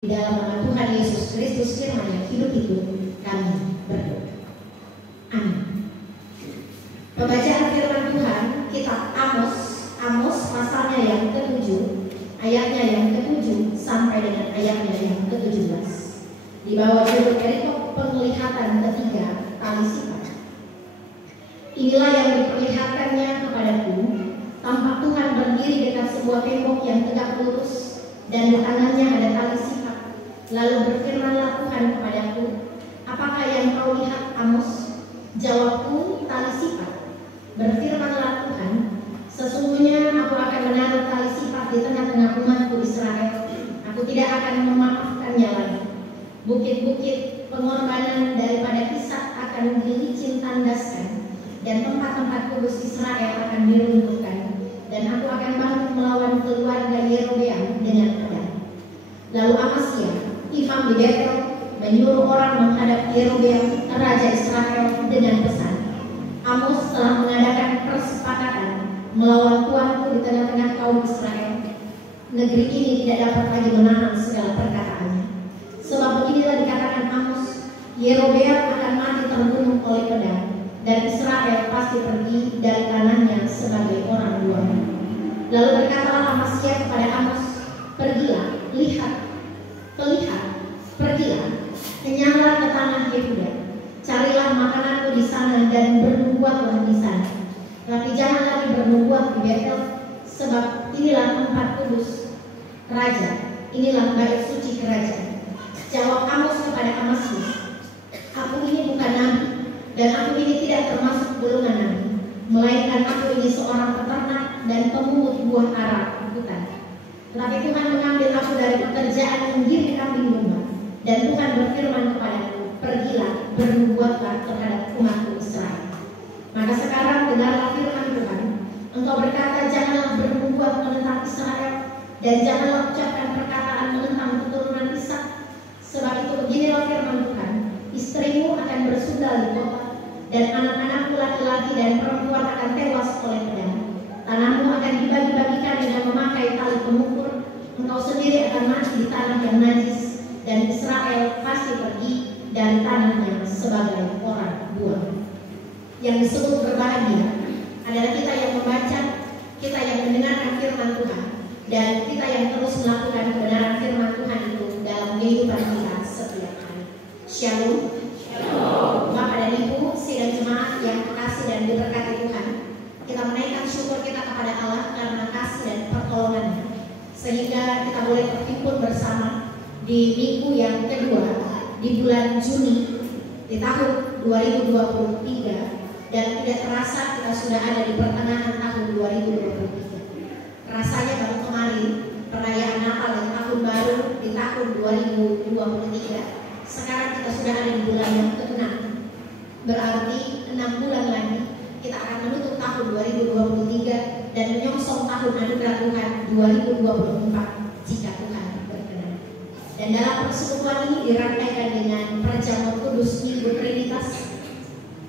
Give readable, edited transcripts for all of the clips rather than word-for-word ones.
Di dalam nama Tuhan Yesus Kristus firman yang hidup itu kami berdoa. Amin. Pembacaan firman Tuhan kitab Amos pasalnya yang ke-7, ayatnya yang ke-7 sampai dengan ayatnya yang ke-17. Di bawah judul perikop penglihatan ketiga, tali sifat. Inilah yang diperlihatkannya kepadaku, tampak Tuhan berdiri dekat sebuah tembok yang tegak lurus, dan di tangannya ada tali sifat. Lalu berfirmanlah Tuhan kepadaku, apakah yang kau lihat, Amos? Jawabku, tali sifat. Berfirmanlah Tuhan, sesungguhnya aku akan menaruh tali sifat di tengah-tengah umatku Israel. Aku tidak akan memaafkannya lagi. Bukit-bukit pengorbanan daripada Ishak akan dilicin tandaskan, dan tempat-tempat kudus Israel akan diruntuhkan, dan aku akan bangkit melawan keluarga Yerobeam dengan pedang. Lalu Amasya, imam di Betel, menyuruh orang menghadap Yerobeam, raja Israel, dengan pesan, Amos telah mengadakan persepakatan melawan tuanku di tengah-tengah kaum Israel. Negeri ini tidak dapat lagi menahan segala perkataannya. Sebab beginilah dikatakan Amos, Yerobeam akan mati terbunuh oleh pedang, dan Israel pasti pergi dari tanahnya sebagai orang buang. Lalu berkatalah Amasya kepada Amos, pergilah, pergilah, kenyanglah ke tanah Yehuda, carilah makananmu di sana dan bernubuatlah di sana. Tapi jangan lagi bernubuat di Betel, sebab inilah tempat kudus raja, inilah bait suci kerajaan. Jawab Amos kepada Amasya, aku ini bukan nabi, dan aku ini tidak termasuk golongan nabi, melainkan aku ini seorang peternak dan pemungut buah ara hutan. Tetapi Tuhan mengambil aku dari pekerjaan menggiring kambing domba, dan Tuhan berfirman kepadaku, pergilah, bernubuatlah terhadap umatku Israel. Maka sekarang dengarlah firman Tuhan, engkau berkata janganlah bernubuat menentang Israel, dan janganlah ucapkan perkataan menentang keturunan Ishak. Sebab itu beginilah firman Tuhan, istrimu akan bersundal di kota, dan anak-anakmu laki-laki dan perempuan akan tewas oleh pedang. Tanahmu akan dibagi-bagikan dengan memakai tali pengukur. Engkau sendiri akan mati di tanah yang najis, dan Israel pasti pergi dari tanahnya sebagai orang buang. Yang disebut berbahagia adalah kita yang membaca, kita yang mendengarkan firman Tuhan, dan kita yang terus melakukan kebenaran firman Tuhan itu dalam kehidupan kita setiap hari. Shalom. Bapak dan Ibu, sidang jemaat yang terkasih dan diberkati Tuhan, kita menaikkan syukur kita kepada Allah karena kasih dan pertolongannya, sehingga kita boleh berhimpun bersama di minggu yang kedua di bulan Juni di tahun 2023, dan tidak terasa kita sudah ada di pertengahan tahun 2023. Rasanya baru kemarin perayaan Natal dan Tahun Baru di tahun 2023. Sekarang kita sudah ada di bulan yang ke-6. Berarti 6 bulan lagi kita akan menutup tahun 2023 dan menyongsong tahun anugerah Tuhan 2024 jika Tuhan berkenan. Dan dalam persekutuan ini dirangkaikan dengan perjamuan kudus Minggu Trinitas,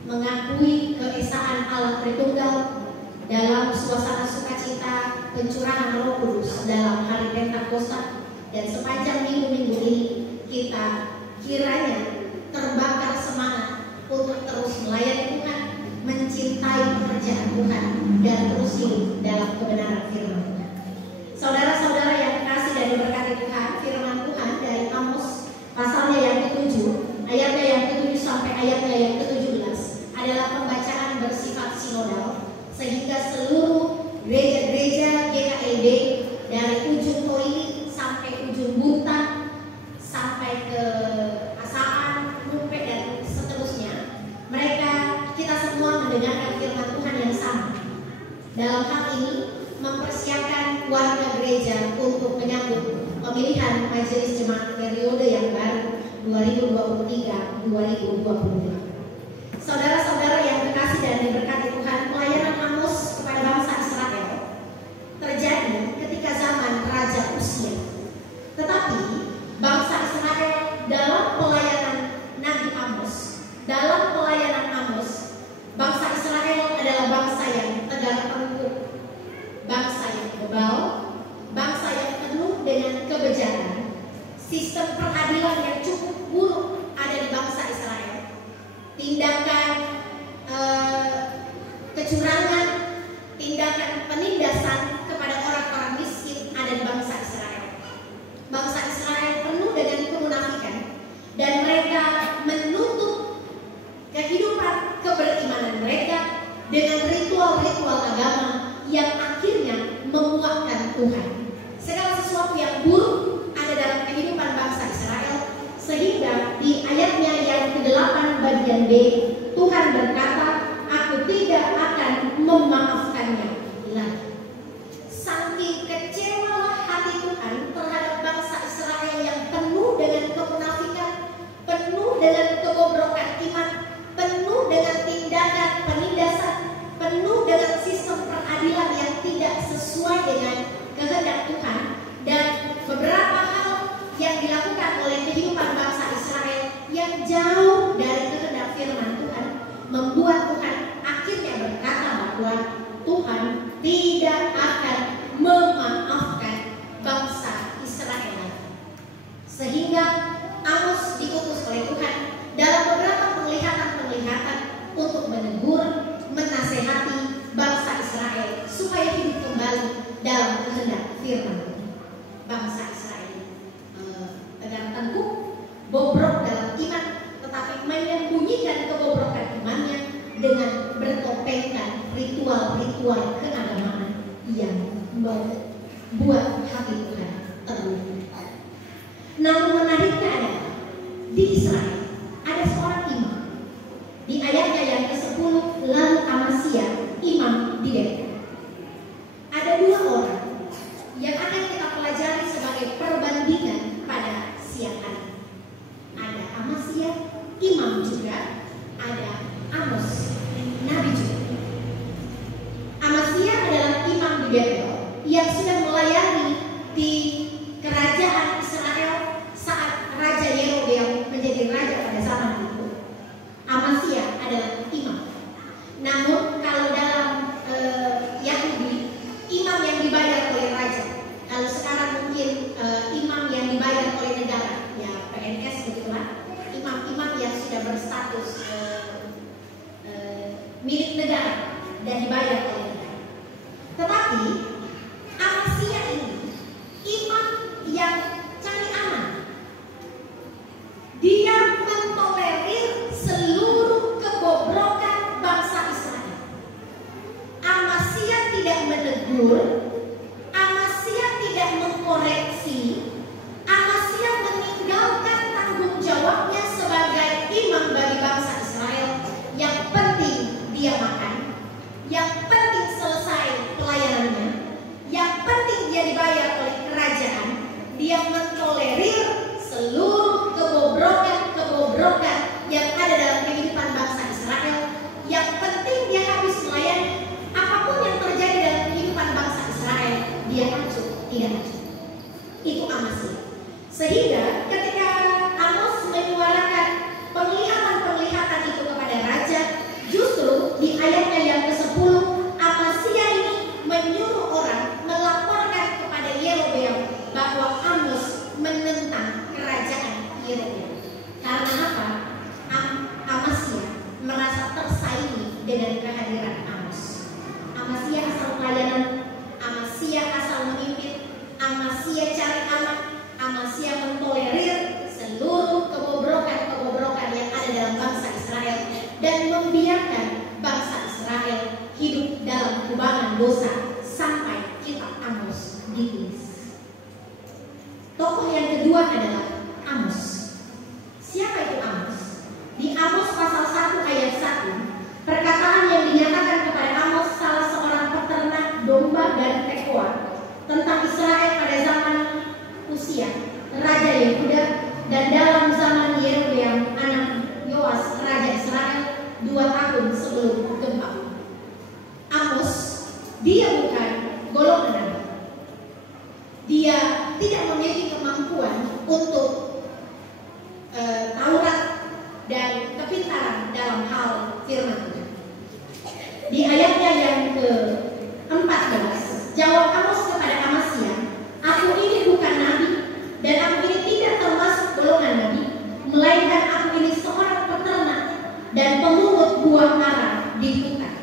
mengakui keesaan Allah Tritunggal dalam suasana sukacita pencurahan Roh Kudus dalam hari Pentakosta. Dan sepanjang minggu-minggu ini kita kiranya terbakar semangat untuk terus melayani Tuhan, mencintai pekerjaan Tuhan, dan terus hidup dalam kebenaran firman Tuhan. Saudara-saudara yang kasih dan diberkati Tuhan, firman Tuhan dari Amos pasalnya yang ke-7, ayatnya yang ke-7 sampai ayatnya yang ke-17 adalah pembacaan bersifat sinodal, sehingga seluruh gereja-gereja GKED dari ujung Toili sampai ujung Buntan sampai ke Asaan, Numpe, dan seterusnya, kita semua mendengarkan firman Tuhan yang sama. Dalam hal ini mempersiapkan warga gereja untuk menyambut pemilihan majelis jemaat periode yang baru 2023-2025. Saudara-saudara yang terkasih dan diberkati Tuhan, pelayanan Amos kepada bangsa Israel terjadi ketika zaman Raja Uzia. Tetapi bangsa Israel dalam pelayanan Nabi Amos, bangsa Israel adalah bangsa yang tegar tengkuk, bangsa yang bebal, bangsa yang penuh dengan kebejakan, sistem kecurangan, tindakan penindasan kepada orang-orang miskin ada di bangsa Israel. Bangsa Israel penuh dengan kemunafikan dan mereka menutup kehidupan keberimanan mereka dengan ritual-ritual agama yang akhirnya memuakkan Tuhan. Segala sesuatu yang buruk ada dalam kehidupan bangsa Israel, sehingga di ayatnya yang ke-8 bagian B, Tuhan berkata, aku tidak akan memaafkannya lagi. Saking kecewalah hati Tuhan terhadap bangsa Israel yang penuh dengan kemunafikan, penuh dengan kebobrokan iman, penuh dengan tindakan penindasan, penuh dengan sistem peradilan yang tidak sesuai dengan kehendak Tuhan, dan beberapa hal yang dilakukan oleh kehidupan bangsa Israel yang jauh dari kehendak firman Tuhan, membuat Tuhan akhirnya berkata bahwa Tuhan tidak akan memaafkan bangsa Israel. Sehingga Amos diutus oleh Tuhan dalam beberapa penglihatan-penglihatan untuk menegur, menasehati bangsa Israel supaya hidup kembali dalam kehendak firman Tuhan. Bangsa Israel tegar tengkuk, bobrok dalam iman, tetapi menyembunyikan kebobrokan imannya dengan bertopengkan ritual-ritual keagamaan yang membuat hati Tuhan terluka. Namun menariknya adalah di Israel ada seorang imam. Di ayatnya yang ke-10, lalu Amasya imam di Bethel. Ada dua orang yang akan kita pelajari sebagai perbandingan pada siang hari. Ada Amasya imam juga, ada Amos nabi juga. Amasya adalah imam di Bethel yang sudah melayani di kerajaan Israel saat Raja Yerobeam menjadi raja pada zaman itu. Amasya adalah imam. Namun kalau dalam Yahudi, imam yang dibayar oleh raja. Kalau sekarang mungkin imam yang dibayar oleh negara, ya PNS begitulah. Imam-imam yang sudah berstatus milik negara dan dibayar oleh negara. Tetapi Amasya ini imam yang cari aman. Dia mentolerir seluruh kebobrokan bangsa Israel. Amasya tidak menegur, Amasya tidak mengkoreksi, Amasya meninggalkan tanggung jawabnya sebagai imam bagi bangsa Israel. Yang penting dia makan, yang penting selesai pelayanannya, yang penting dia dibayar oleh kerajaan. Dia mentolerir seluruh kebobrokan yang ada dalam kehidupan bangsa Israel. Yang penting dia habis melayani. Apapun yang terjadi dalam kehidupan bangsa Israel, dia acuh, tidak acuh. Itu Amasya. Sehingga ketika Amos menyuarakan penglihatan-penglihatan itu kepada raja, justru di ayatnya yang ke-10, Amasya ini menyuruh orang melaporkan kepada Yerobeam bahwa Amos menentang kerajaan Yerobeam. Karena apa? Amasya merasa tersaingi dengan kehadiran Amos. Amasya asal pelayanan, Amasya asal memimpin, Amasya cari aman, Amasya mentolerir seluruh kebobrokan yang ada dalam bangsa Israel dan membiarkan bangsa Israel hidup dalam kubangan dosa sampai kitab Amos ditulis. Tokoh yang kedua adalah Amos. Siapa itu Amos? Di Amos pasal 1 ayat 1, perkataan yang dinyatakan kepada Amos, salah seorang peternak domba dan tekoa, tentang Israel pada zaman Usia, Raja Yehuda, dan dalam zaman Yerobeam anak Yoas, Raja Israel, 2 tahun sebelum gempa. Amos, dia bukan golongan nabi. Dia tidak memiliki kemampuan untuk Taurat dan kepintaran dalam hal firman Tuhan. Di ayatnya yang ke-14, jawab Amos kepada Amasya, aku ini bukan nabi, dan aku ini tidak termasuk golongan nabi, melainkan aku ini seorang peternak dan pemungut buah ara di hutan.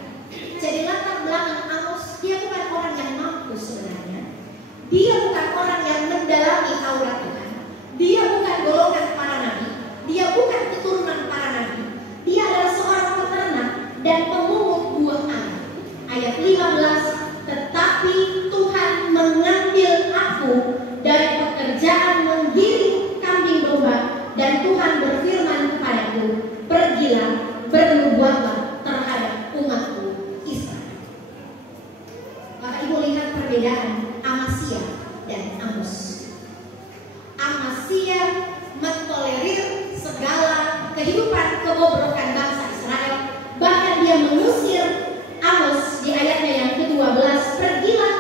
Jadi ayat 15, tetapi Tuhan mengambil aku dari pekerjaan menggiring kambing domba, dan Tuhan berfirman kepadaku, pergilah, bernubuatlah terhadap umatku Israel. Bapak Ibu lihat perbedaan Amasya dan Amos. Amasya mentolerir segala kehidupan kebobrokan bangsa Israel. Bahkan dia mengusir Amos di ayatnya yang ke-12, pergilah,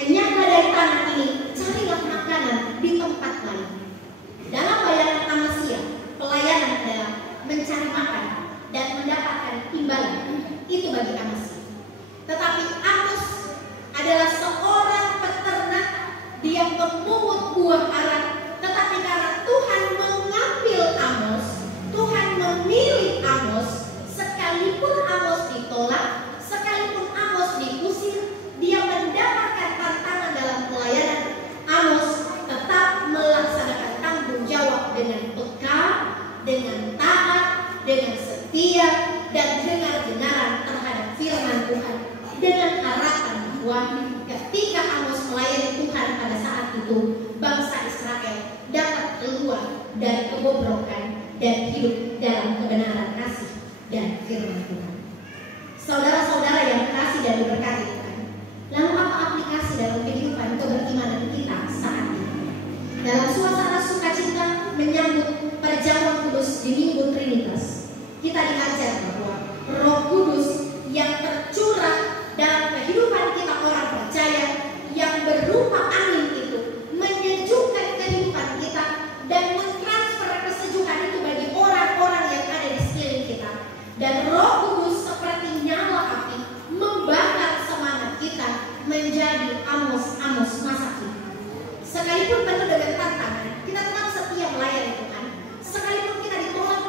enyahlah dari tanah ini, carilah makanan di tempat lain. Dalam bayangan Amasya, pelayanan adalah mencari makan dan mendapatkan imbalan. Itu bagi Amasya. Tetapi Amos adalah seorang peternak, dia memungut buah ara. Tetapi karena Tuhan mengambil Amos, Tuhan memilih Amos, sekalipun Amos ditolak, sekalipun Amos diusir, dia mendapatkan tantangan dalam pelayanan. Amos tetap melaksanakan tanggung jawab dengan peka, dengan taat, dengan setia, dan dengan kebenaran terhadap firman Tuhan, dengan harapan bahwa ketika Amos melayani Tuhan pada saat itu, bangsa Israel dapat keluar dari kebobrokan dan hidup dalam kebenaran kasih dan firman Tuhan. Saudara-saudara yang kasih dan diberkati Tuhan, lalu apa aplikasi dalam kehidupan keberimanan kita saat ini? Dalam suasana sukacita menyambut perjamuan kudus di Minggu Trinitas, kita diajar bahwa Roh Kudus yang tercurah dalam kehidupan kita orang percaya, yang berupa angin itu menyejukkan kehidupan kita dan mentransfer kesejukan itu bagi orang-orang yang ada di sekeliling kita. Dan Roh Kudus seperti nyala api membakar semangat kita menjadi Amos-Amos masa kini. Sekalipun penuh dengan tantangan, kita tetap setia melayani Tuhan. Sekalipun kita ditolak,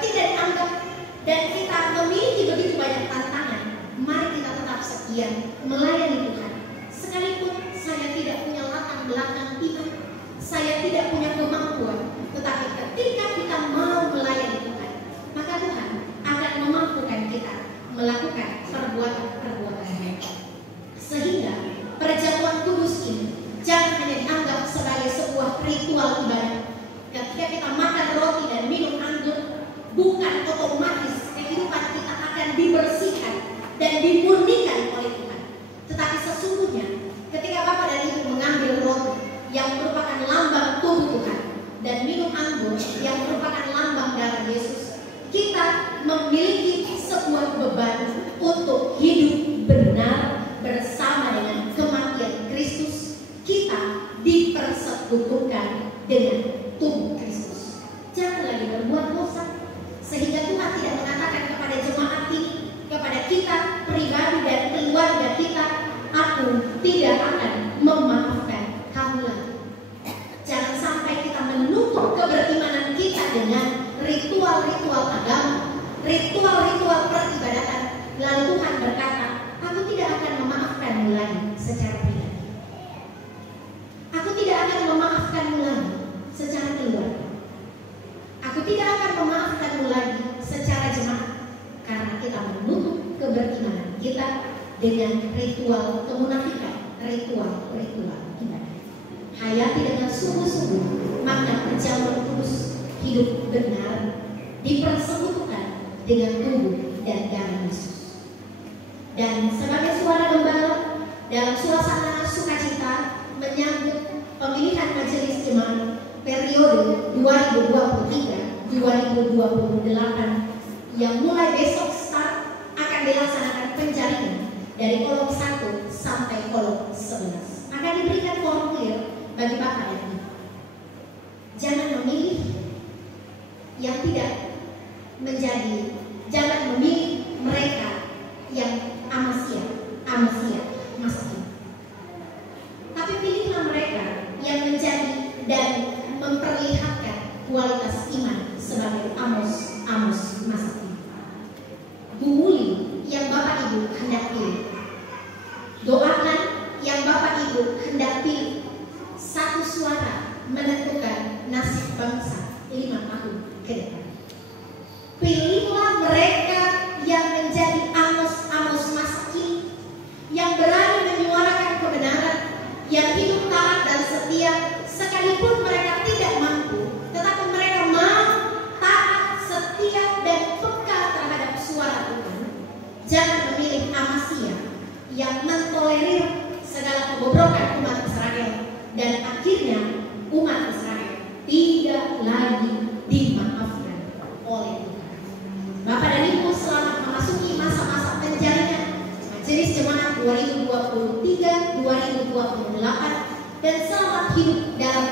tidak dianggap, dan kita memiliki begitu banyak tantangan, mari kita tetap setia melayani Tuhan. Sekalipun saya tidak punya latar belakang iman, saya tidak punya kemampuan, tetapi ketika kita mau melayani Tuhan, maka Tuhan akan memampukan kita melakukan perbuatan-perbuatan baik. Sehingga perjamuan kudus ini jangan hanya dianggap sebagai sebuah ritual ibadah. Ketika kita makan roti dan minum anggur, bukan otomatis kehidupan kita akan dibersihkan dan dimurnikan oleh Tuhan. Tetapi sesungguhnya ketika Bapak dan Ibu mengambil roti yang merupakan lambang tubuh Tuhan dan minum anggur yang merupakan lambang darah Yesus, kita memiliki sebuah beban untuk hidup benar bersama dengan kematian Kristus. Kita dipersekutukan dengan tubuh Kristus. Jangan lagi berbuat dosa, sehingga Tuhan tidak mengatakan kepada jemaat ini, kepada kita pribadi dan keluarga kita, aku tidak akan memaafkan kamu lagi. Jangan sampai kita menutup keberimanan kita dengan ritual-ritual agama, ritual-ritual peribadatan, lalu Tuhan berkata, aku tidak akan memaafkanmu lagi secara pribadi. Aku tidak akan memaafkanmu lagi secara keluarga. Aku tidak akan memaafkanmu lagi secara jemaat, karena kita menutup keberimanan kita dengan ritual kemunafikan, ritual-ritual ibadah. Hayati dengan sungguh-sungguh makna perjamuan kudus, hidup benar, dipersekutukan dengan tubuh dan darah Yesus. Dan sebagai suara gembala dalam suasana sukacita menyambut pemilihan majelis jemaat periode 2023-2028 yang mulai besok start, akan dilaksanakan penjaringan dari kolom 1 sampai kolom 11. Akan diberikan formulir bagi Bapak dan Ibu. Jangan memilih yang tidak menjadi, jangan memilih mereka yang Amasya masa kini. Tapi pilihlah mereka yang menjadi dan memperlihatkan kualitas iman sebagai Amos masa kini. Gumuli yang Bapak Ibu hendak pilih. Doakan yang Bapak Ibu hendak pilih. Satu suara menentukan nasib bangsa 5 tahun ke depan. Pilihlah mereka yang menjadi Amos jangan memilih Amasya yang mentolerir segala kebobrokan umat Israel, dan akhirnya umat Israel tidak lagi dimaafkan oleh Tuhan. Bapak dan Ibu, selamat memasuki masa-masa penjaringan Majelis Jemaat 2023-2028, dan selamat hidup dalam